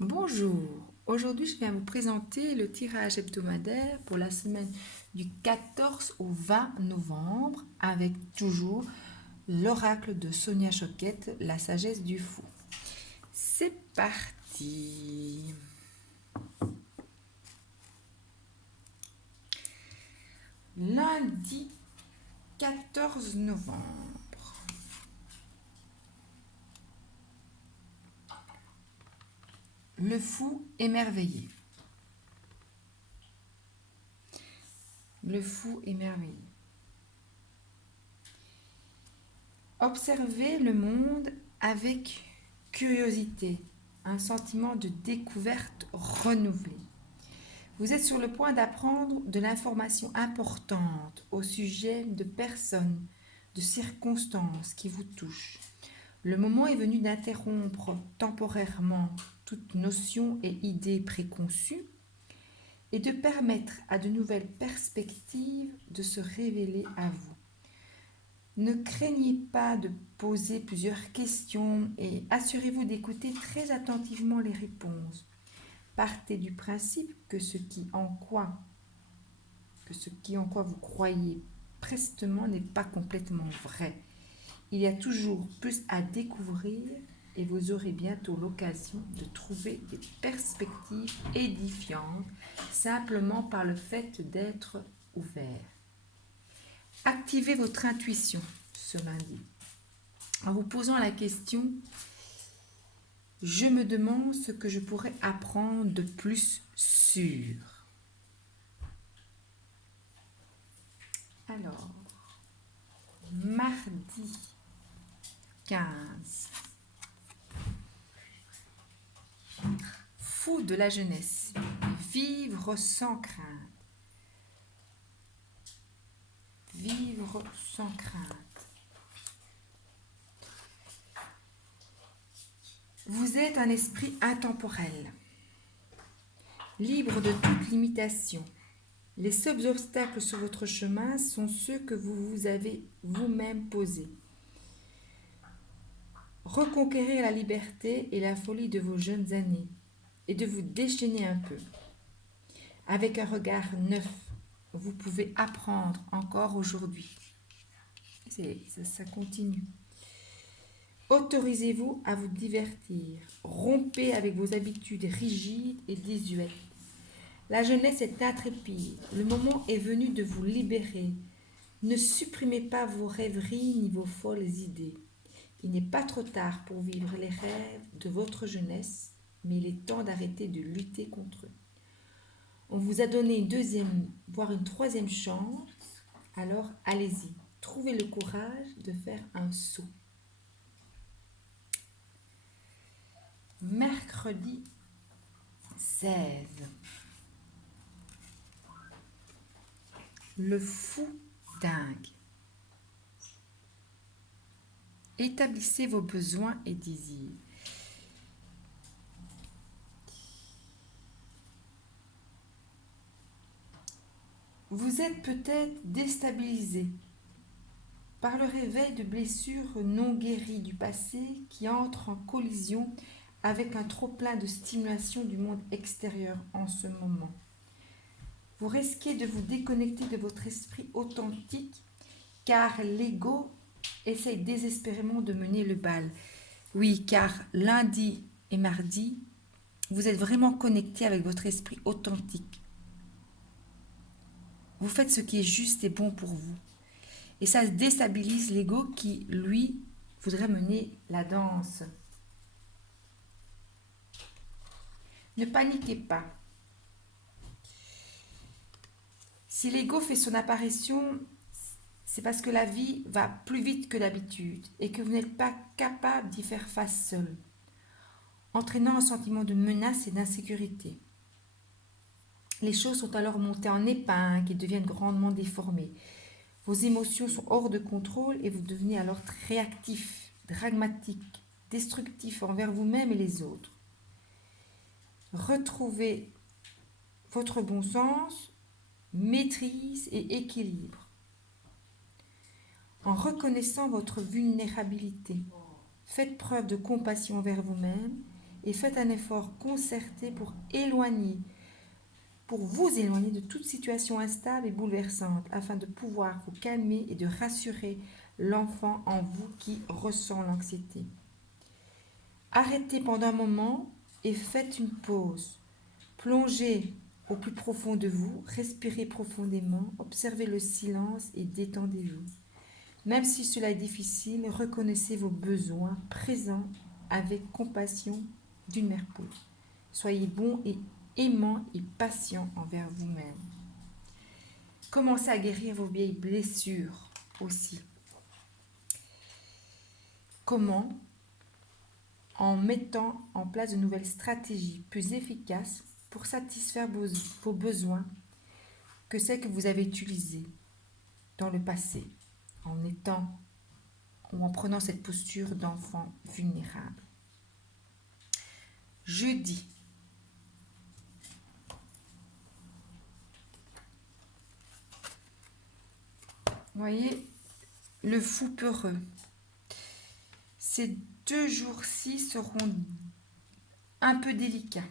Bonjour, aujourd'hui je viens vous présenter le tirage hebdomadaire pour la semaine du 14 au 20 novembre avec toujours l'oracle de Sonia Choquette, la sagesse du fou. C'est parti. Lundi 14 novembre. Le fou émerveillé. Le fou émerveillé. Observez le monde avec curiosité, un sentiment de découverte renouvelé. Vous êtes sur le point d'apprendre de l'information importante au sujet de personnes, de circonstances qui vous touchent. Le moment est venu d'interrompre temporairement toute notion et idée préconçue et de permettre à de nouvelles perspectives de se révéler à vous. Ne craignez pas de poser plusieurs questions et assurez-vous d'écouter très attentivement les réponses. Partez du principe que ce qui en quoi vous croyez prestement n'est pas complètement vrai. Il y a toujours plus à découvrir et vous aurez bientôt l'occasion de trouver des perspectives édifiantes simplement par le fait d'être ouvert. Activez votre intuition ce lundi en vous posant la question: je me demande ce que je pourrais apprendre de plus sûr. Alors, mardi 15. Fou de la jeunesse. Vivre sans crainte. Vivre sans crainte. Vous êtes un esprit intemporel, libre de toute limitation. Les seuls obstacles sur votre chemin sont ceux que vous vous avez vous-même posés. Reconquérir la liberté et la folie de vos jeunes années et de vous déchaîner un peu. Avec un regard neuf, vous pouvez apprendre encore aujourd'hui. Ça continue. Autorisez-vous à vous divertir. Rompez avec vos habitudes rigides et désuètes. La jeunesse est intrépide. Le moment est venu de vous libérer. Ne supprimez pas vos rêveries ni vos folles idées. Il n'est pas trop tard pour vivre les rêves de votre jeunesse, mais il est temps d'arrêter de lutter contre eux. On vous a donné une deuxième, voire une troisième chance, alors allez-y. Trouvez le courage de faire un saut. Mercredi 16. Le fou dingue. Établissez vos besoins et désirs. Vous êtes peut-être déstabilisé par le réveil de blessures non guéries du passé qui entrent en collision avec un trop-plein de stimulation du monde extérieur en ce moment. Vous risquez de vous déconnecter de votre esprit authentique car l'ego essaye désespérément de mener le bal. Oui, car lundi et mardi, vous êtes vraiment connecté avec votre esprit authentique. Vous faites ce qui est juste et bon pour vous. Et ça déstabilise l'ego qui, lui, voudrait mener la danse. Ne paniquez pas. Si l'ego fait son apparition, c'est parce que la vie va plus vite que d'habitude et que vous n'êtes pas capable d'y faire face seul, entraînant un sentiment de menace et d'insécurité. Les choses sont alors montées en épingle et deviennent grandement déformées. Vos émotions sont hors de contrôle et vous devenez alors réactif, dramatique, destructif envers vous-même et les autres. Retrouvez votre bon sens, maîtrise et équilibre. En reconnaissant votre vulnérabilité, faites preuve de compassion envers vous-même et faites un effort concerté pour vous éloigner de toute situation instable et bouleversante, afin de pouvoir vous calmer et de rassurer l'enfant en vous qui ressent l'anxiété. Arrêtez pendant un moment et faites une pause. Plongez au plus profond de vous, respirez profondément, observez le silence et détendez-vous. Même si cela est difficile, reconnaissez vos besoins présents avec compassion d'une mère poule. Soyez bon et aimant et patient envers vous-même. Commencez à guérir vos vieilles blessures aussi. Comment? En mettant en place de nouvelles stratégies plus efficaces pour satisfaire vos besoins que celles que vous avez utilisées dans le passé, en étant ou en prenant cette posture d'enfant vulnérable. Jeudi. Vous voyez, le fou peureux. Ces 2 jours-ci seront un peu délicats.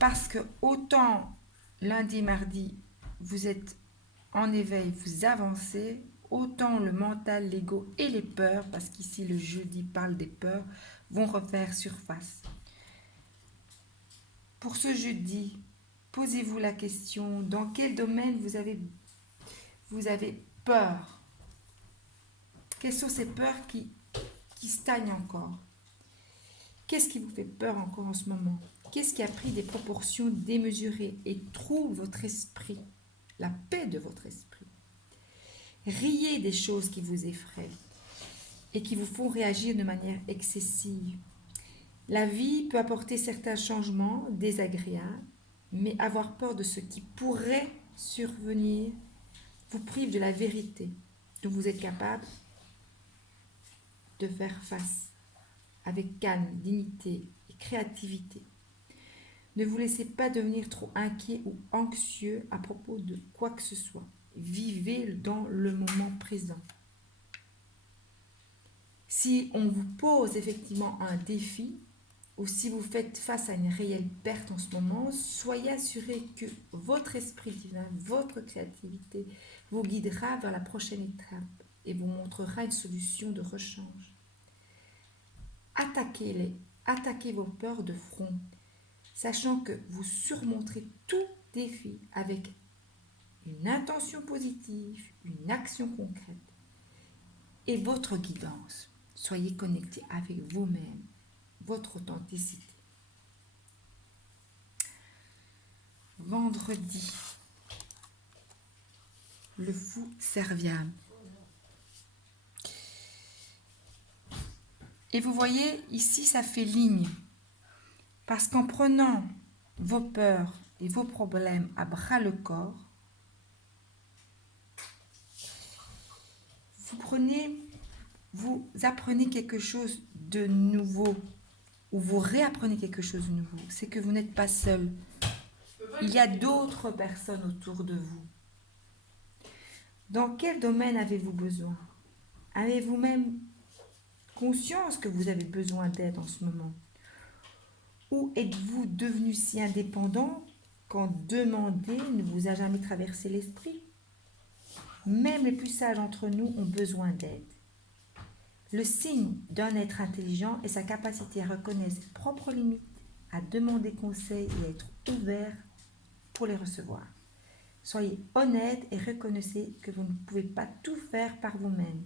Parce que autant lundi, mardi, vous êtes en éveil, vous avancez, autant le mental, l'ego et les peurs, parce qu'ici le jeudi parle des peurs, vont refaire surface. Pour ce jeudi, posez-vous la question, dans quel domaine vous avez peur? Quelles sont ces peurs qui stagnent encore? Qu'est-ce qui vous fait peur encore en ce moment? Qu'est-ce qui a pris des proportions démesurées et trouble votre esprit, la paix de votre esprit? Riez des choses qui vous effraient et qui vous font réagir de manière excessive. La vie peut apporter certains changements désagréables, mais avoir peur de ce qui pourrait survenir vous prive de la vérité dont vous êtes capable de faire face avec calme, dignité et créativité. Ne vous laissez pas devenir trop inquiet ou anxieux à propos de quoi que ce soit. Vivez dans le moment présent. Si on vous pose effectivement un défi, ou si vous faites face à une réelle perte en ce moment, soyez assuré que votre esprit divin, votre créativité vous guidera vers la prochaine étape et vous montrera une solution de rechange. Attaquez vos peurs de front, sachant que vous surmonterez tout défi avec une intention positive, une action concrète et votre guidance. Soyez connecté avec vous-même, votre authenticité. Vendredi, le fou serviable. Et vous voyez, ici, ça fait ligne. Parce qu'en prenant vos peurs et vos problèmes à bras le corps, vous apprenez quelque chose de nouveau, ou vous réapprenez quelque chose de nouveau. C'est que vous n'êtes pas seul. Il y a d'autres personnes autour de vous. Dans quel domaine avez-vous besoin? Avez-vous même conscience que vous avez besoin d'aide en ce moment? Ou êtes-vous devenu si indépendant qu'en demander ne vous a jamais traversé l'esprit? Même les plus sages d'entre nous ont besoin d'aide. Le signe d'un être intelligent est sa capacité à reconnaître ses propres limites, à demander conseil et à être ouvert pour les recevoir. Soyez honnête et reconnaissez que vous ne pouvez pas tout faire par vous-même.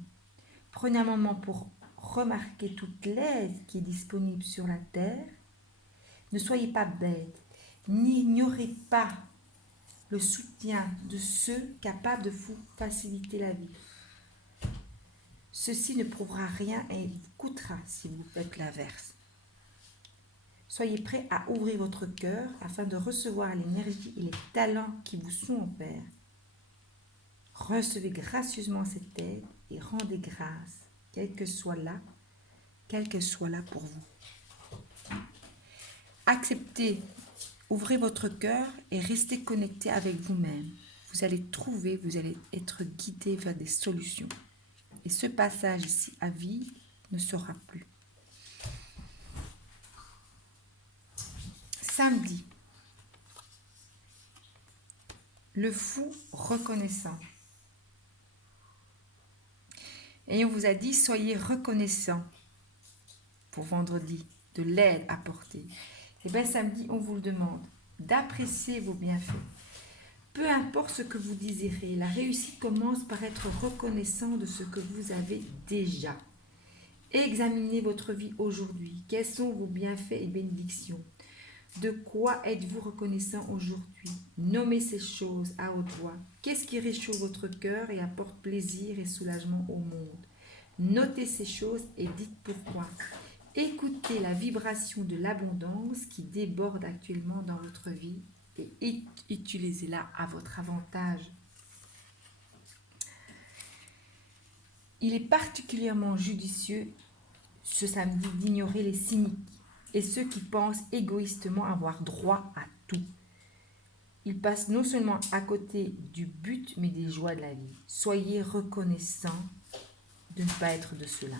Prenez un moment pour remarquer toute l'aide qui est disponible sur la terre. Ne soyez pas bête, n'ignorez pas le soutien de ceux capables de vous faciliter la vie. Ceci ne prouvera rien et vous coûtera si vous faites l'inverse. Soyez prêts à ouvrir votre cœur afin de recevoir l'énergie et les talents qui vous sont offerts. Recevez gracieusement cette aide et rendez grâce, quelle qu'elle soit là pour vous. Acceptez, ouvrez votre cœur et restez connecté avec vous-même. Vous allez être guidé vers des solutions. Et ce passage ici à vie ne sera plus. Samedi. Le fou reconnaissant. Et on vous a dit, soyez reconnaissant pour vendredi, de l'aide apportée. Et bien samedi, on vous le demande d'apprécier vos bienfaits. Peu importe ce que vous désirez, la réussite commence par être reconnaissant de ce que vous avez déjà. Examinez votre vie aujourd'hui. Quels sont vos bienfaits et bénédictions? De quoi êtes-vous reconnaissant aujourd'hui? Nommez ces choses à haute voix. Qu'est-ce qui réchauffe votre cœur et apporte plaisir et soulagement au monde? Notez ces choses et dites pourquoi. Écoutez la vibration de l'abondance qui déborde actuellement dans votre vie et utilisez-la à votre avantage. Il est particulièrement judicieux ce samedi d'ignorer les cyniques et ceux qui pensent égoïstement avoir droit à tout. Ils passent non seulement à côté du but, mais des joies de la vie. Soyez reconnaissants de ne pas être de cela.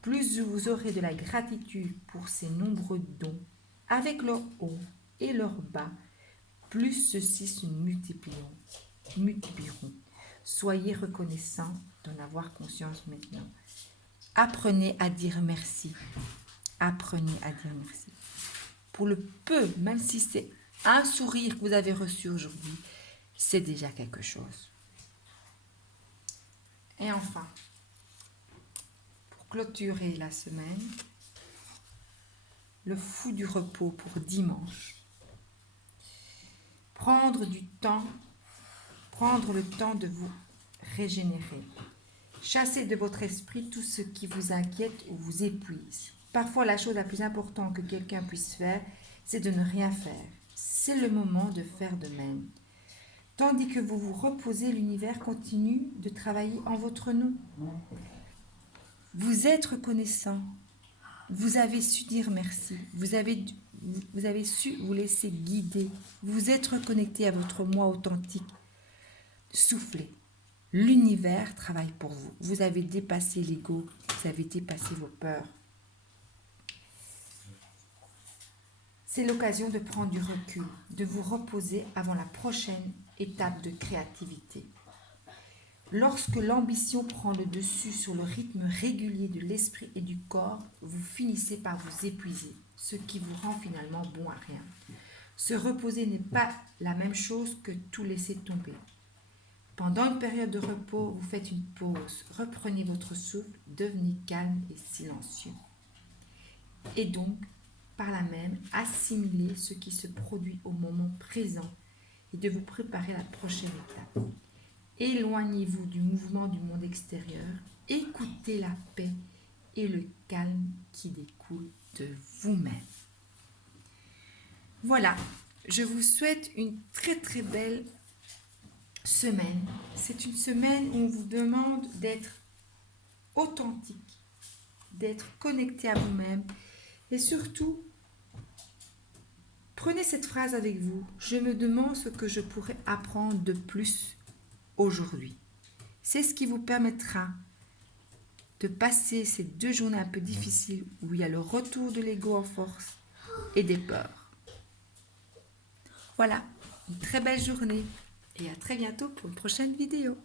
Plus vous aurez de la gratitude pour ces nombreux dons, avec leurs hauts et leurs bas, plus ceux-ci se multiplieront. Soyez reconnaissants d'en avoir conscience maintenant. Apprenez à dire merci. Apprenez à dire merci. Pour le peu, même si c'est un sourire que vous avez reçu aujourd'hui, c'est déjà quelque chose. Et enfin, pour clôturer la semaine, le fou du repos pour dimanche. Prendre le temps de vous régénérer. Chassez de votre esprit tout ce qui vous inquiète ou vous épuise. Parfois, la chose la plus importante que quelqu'un puisse faire, c'est de ne rien faire. C'est le moment de faire de même. Tandis que vous vous reposez, l'univers continue de travailler en votre nom. Vous êtes reconnaissant. Vous avez su dire merci. Vous avez su vous laisser guider. Vous êtes reconnecté à votre moi authentique. Soufflez. L'univers travaille pour vous. Vous avez dépassé l'ego. Vous avez dépassé vos peurs. C'est l'occasion de prendre du recul, de vous reposer avant la prochaine étape de créativité. Lorsque l'ambition prend le dessus sur le rythme régulier de l'esprit et du corps, vous finissez par vous épuiser, ce qui vous rend finalement bon à rien. Se reposer n'est pas la même chose que tout laisser tomber. Pendant une période de repos, vous faites une pause, reprenez votre souffle, devenez calme et silencieux. Et donc, par là même, assimilez ce qui se produit au moment présent et de vous préparer à la prochaine étape. Éloignez-vous du mouvement du monde extérieur, écoutez la paix et le calme qui découle de vous-même. Voilà, je vous souhaite une très très belle semaine. C'est une semaine où on vous demande d'être authentique, d'être connecté à vous-même et surtout, prenez cette phrase avec vous. Je me demande ce que je pourrais apprendre de plus aujourd'hui. C'est ce qui vous permettra de passer ces 2 journées un peu difficiles où il y a le retour de l'ego en force et des peurs. Voilà, une très belle journée et à très bientôt pour une prochaine vidéo.